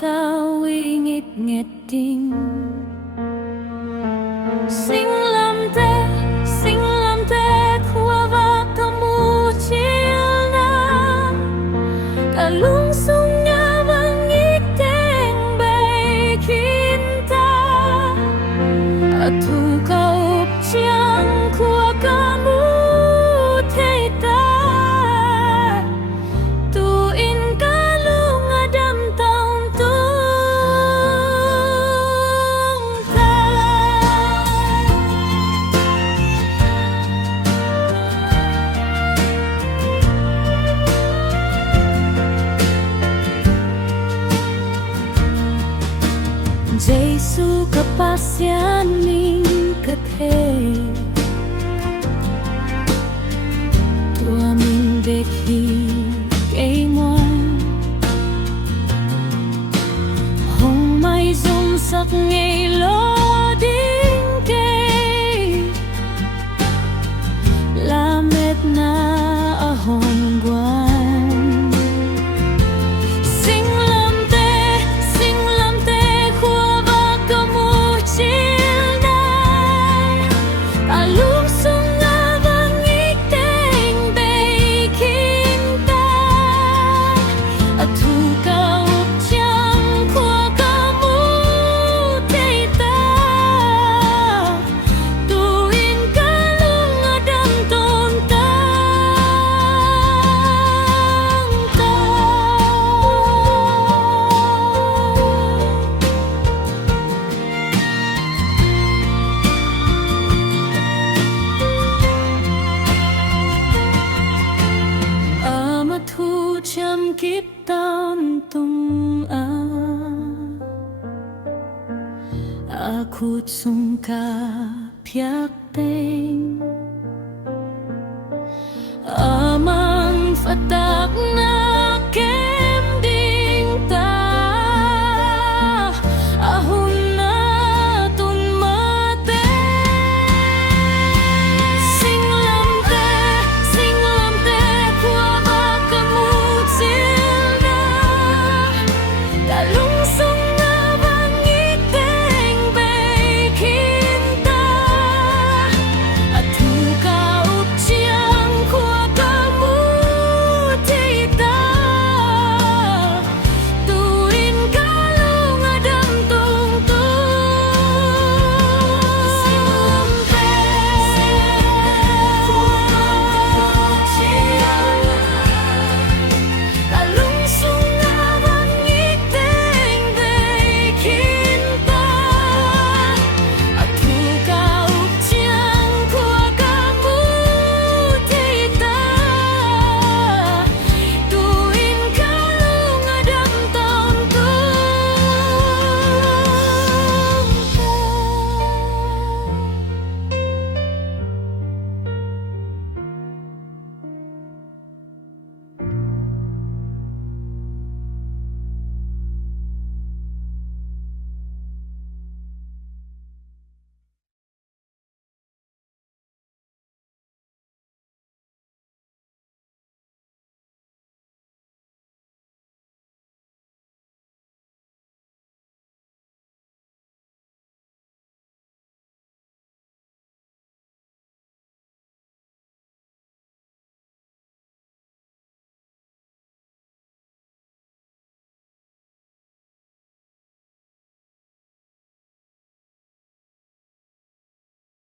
tao ingit ngeding Sinh làm tê khua và kamu chilna cả lung sung nga vang ik teng bay kinta atu kau chiang khua kamu theita tu in kalung adam taung tung ta Giêsu kapasyan ning kathe tua mình dekhi kay moan hong mai zum sak ngay lo ding kay lamet na ahong guan Sinh làm tê khua và kamu chilna cả lúc sung nga vang ik teng bay kinta atu kau chang khua kamu theita tu in kalung adam ton tang ta ama thu cham kip tan tung aku sung ka piak teng amang fata